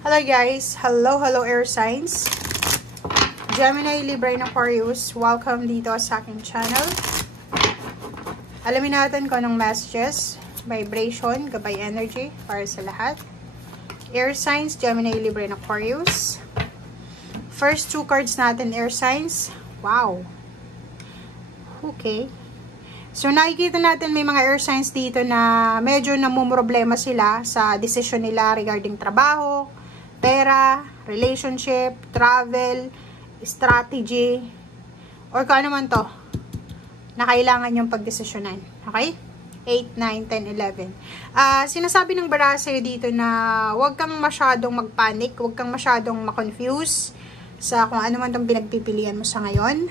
Hello guys! Hello air signs! Gemini, Libra, and Aquarius, welcome dito sa aking channel. Alamin natin kung anong messages, vibration, gabay energy para sa lahat. Air signs, Gemini, Libra, and Aquarius. First two cards natin, air signs. Wow! Okay. So, nakikita natin may mga air signs dito na medyo namumroblema sila sa decision nila regarding trabaho, pera, relationship, travel, strategy, or kung ano man to na kailangan yung pagdesisyonan. Okay? 8, 9, 10, 11. Sinasabi ng baraha sa'yo dito na huwag kang masyadong magpanic, huwag kang masyadong makonfuse sa kung ano man tong pinagpipilian mo sa ngayon.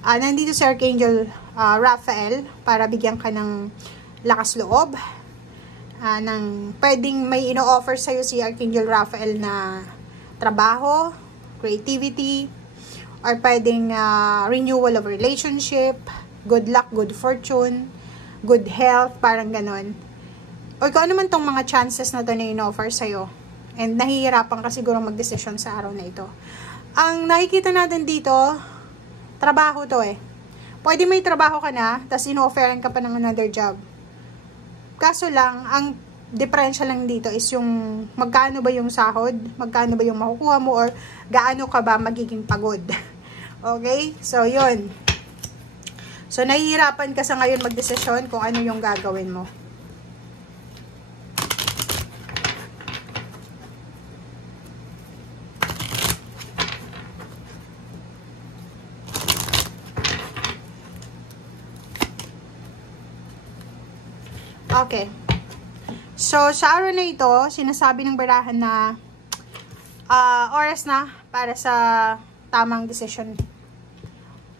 Nandito si Archangel Raphael para bigyan ka ng lakas loob. Ng pwedeng may ino-offer sa'yo si Archangel Raphael na trabaho, creativity, or pwedeng renewal of relationship, good luck, good fortune, good health, parang ganon. Or kung ano man tong mga chances na to na ino-offer sa'yo. And nahihirapan ka siguro mag-desisyon sa araw na ito. Ang nakikita natin dito, trabaho to eh. Pwede may trabaho ka na, tapos ino-offeran ka pa ng another job. Kaso lang, ang diferensya lang dito is yung magkano ba yung sahod, magkano ba yung makukuha mo, or gaano ka ba magiging pagod. Okay? So, yun. So, nahihirapan ka sa ngayon magdesisyon kung ano yung gagawin mo. Okay. So, sa araw na ito, sinasabi ng barahan na oras na para sa tamang decision.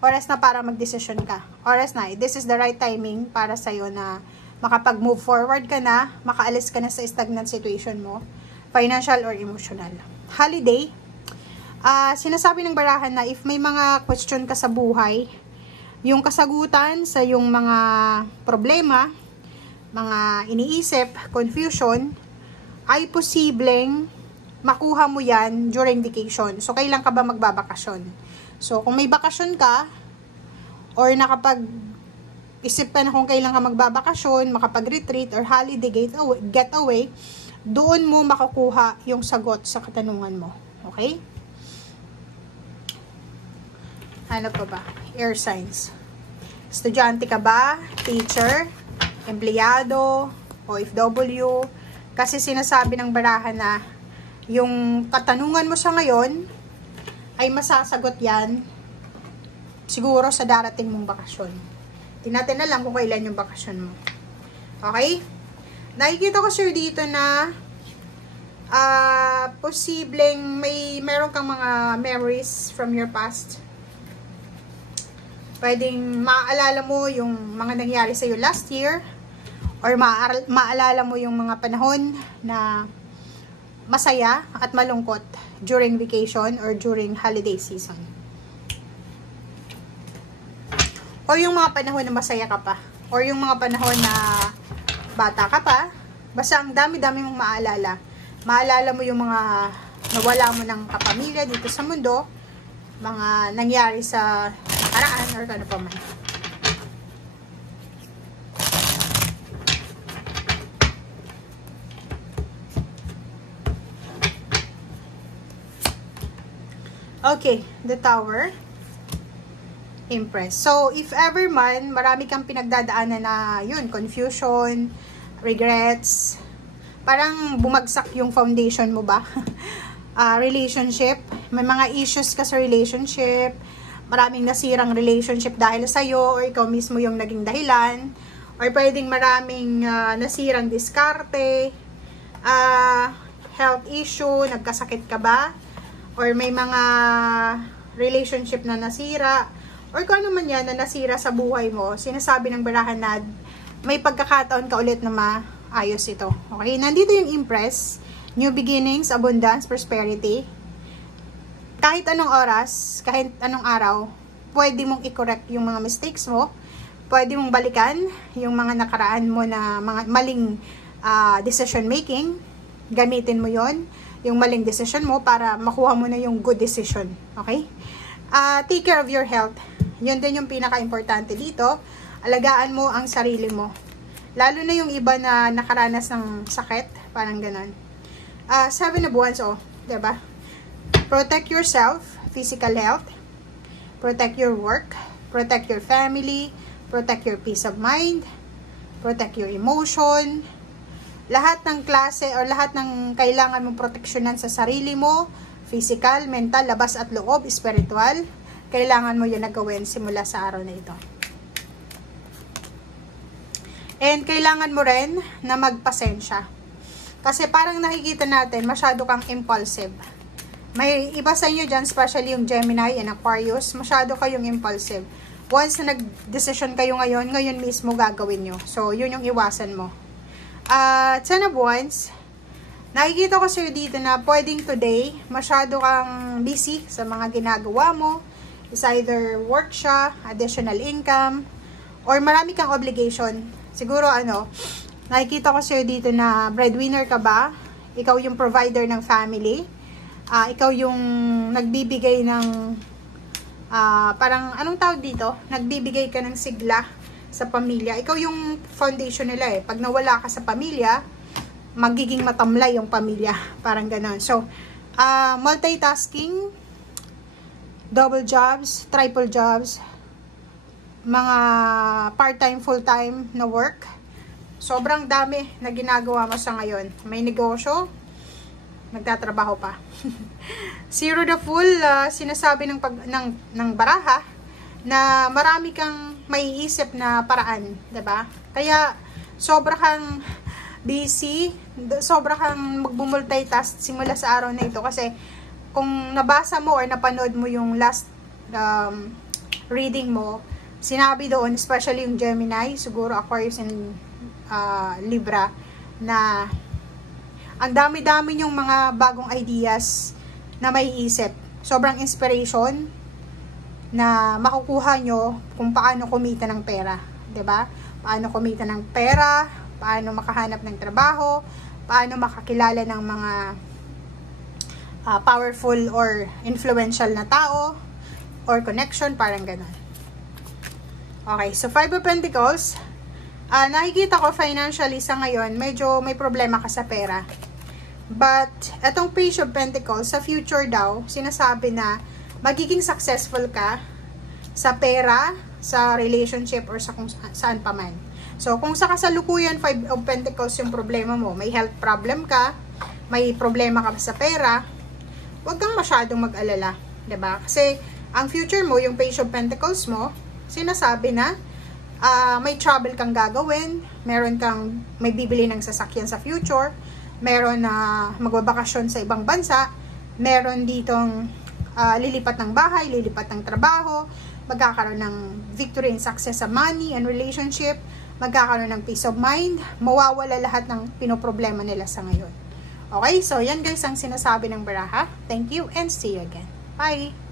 Oras na para mag-decision ka. Oras na. This is the right timing para sa'yo na makapag-move forward ka na, makaalis ka na sa stagnant situation mo, financial or emotional. Holiday. Sinasabi ng barahan na if may mga question ka sa buhay, yung kasagutan sa yung mga problema, mga iniisip, confusion, ay posibleng makuha mo yan during vacation. So, kailan ka ba magbabakasyon? So, kung may bakasyon ka, or nakapag-isip ka na kung kailan ka magbabakasyon, makapag-retreat, or holiday getaway, doon mo makukuha yung sagot sa katanungan mo. Okay? Ano pa ba? Air signs. Estudyante ka ba? Teacher? Empleyado, OFW, kasi sinasabi ng baraha na yung katanungan mo sa ngayon ay masasagot yan siguro sa darating mong bakasyon. Tinatin na lang kung kailan yung bakasyon mo. Okay? Nakikita ko sir dito na posibleng meron kang mga memories from your past. Pwedeng maaalala mo yung mga nangyari sa'yo last year, or maalala mo yung mga panahon na masaya at malungkot during vacation or during holiday season. Or yung mga panahon na masaya ka pa. Or yung mga panahon na bata ka pa. Basta ang dami-dami mong maalala. Maalala mo yung mga nawala mo ng kapamilya dito sa mundo. Mga nangyari sa nakaraan or ano pa man. Okay, the Tower, Empress. So, if ever man, marami kang pinagdadaanan na, yun, confusion, regrets, parang bumagsak yung foundation mo ba? Relationship, may mga issues ka sa relationship, maraming nasirang relationship dahil sa'yo, or ikaw mismo yung naging dahilan, or pwedeng maraming nasirang diskarte, health issue, nagkasakit ka ba? Or may mga relationship na nasira, or kung ano man yan na nasira sa buhay mo, sinasabi ng barahan na may pagkakataon ka ulit na maayos ito. Okay? Nandito yung Empress, new beginnings, abundance, prosperity. Kahit anong oras, kahit anong araw, pwede mong i-correct yung mga mistakes mo, pwede mong balikan yung mga nakaraan mo na mga maling decision making, gamitin mo yon yung maling decision mo para makuha mo na yung good decision. Okay? Take care of your health. Yun din yung pinaka-importante dito. Alagaan mo ang sarili mo. Lalo na yung iba na nakaranas ng sakit, parang ganon. 7 of Wands, diba? Protect yourself, physical health. Protect your work. Protect your family. Protect your peace of mind. Protect your emotion. Lahat ng klase o lahat ng kailangan mong proteksyonan sa sarili mo, physical, mental, labas at loob, spiritual, kailangan mo yun na gawin simula sa araw na ito. And kailangan mo rin na magpasensya. Kasi parang nakikita natin, masyado kang impulsive. May iba sa inyo dyan, especially yung Gemini and Aquarius, masyado kayong impulsive. Once na nag-decision kayo ngayon mismo gagawin nyo. So, yun yung iwasan mo. Ten of Wands, nakikita ko sa'yo dito na pwedeng today, masyado kang busy sa mga ginagawa mo. It's either work siya, additional income, or marami kang obligation. Siguro nakikita ko sa'yo dito na breadwinner ka ba? Ikaw yung provider ng family. Ikaw yung nagbibigay ng parang, anong tawag dito? Nagbibigay ka ng sigla sa pamilya. Ikaw yung foundation nila Pag nawala ka sa pamilya, magiging matamlay yung pamilya. Parang ganon. So, multitasking, double jobs, triple jobs, mga part-time, full-time na work. Sobrang dami na ginagawa mo sa ngayon. May negosyo, nagtatrabaho pa. Zero the Fool, sinasabi ng baraha na marami kang maiisip na paraan, 'di ba? Kaya sobra kang busy, sobra kang magbumultitask simula sa araw na ito kasi kung nabasa mo or napanood mo yung last reading mo, sinabi doon, especially yung Gemini, siguro Aquarius and Libra, na ang dami-dami yung mga bagong ideas na may isip. Sobrang inspiration na makukuha nyo kung paano kumita ng pera. 'Di ba? Paano kumita ng pera, paano makahanap ng trabaho, paano makakilala ng mga powerful or influential na tao or connection, parang ganun. Okay, so 5 of Pentacles. Nakikita ko financially sa ngayon, medyo may problema ka sa pera. But, etong Page of Pentacles, sa future daw, sinasabi na magiging successful ka sa pera, sa relationship, or sa kung saan pa man. So, kung sa kasalukuyan 5 of Pentacles yung problema mo, may health problem ka, may problema ka sa pera, huwag kang masyadong mag-alala. 'Di ba? Kasi, ang future mo, yung Page of Pentacles mo, sinasabi na may trouble kang gagawin, may bibili ng sasakyan sa future, meron na magbabakasyon sa ibang bansa, meron ditong lilipat ng bahay, lilipat ng trabaho, magkakaroon ng victory and success sa money and relationship, magkakaroon ng peace of mind, mawawala lahat ng pinoproblema nila sa ngayon. Okay, so yan guys ang sinasabi ng baraha. Thank you and see you again. Bye!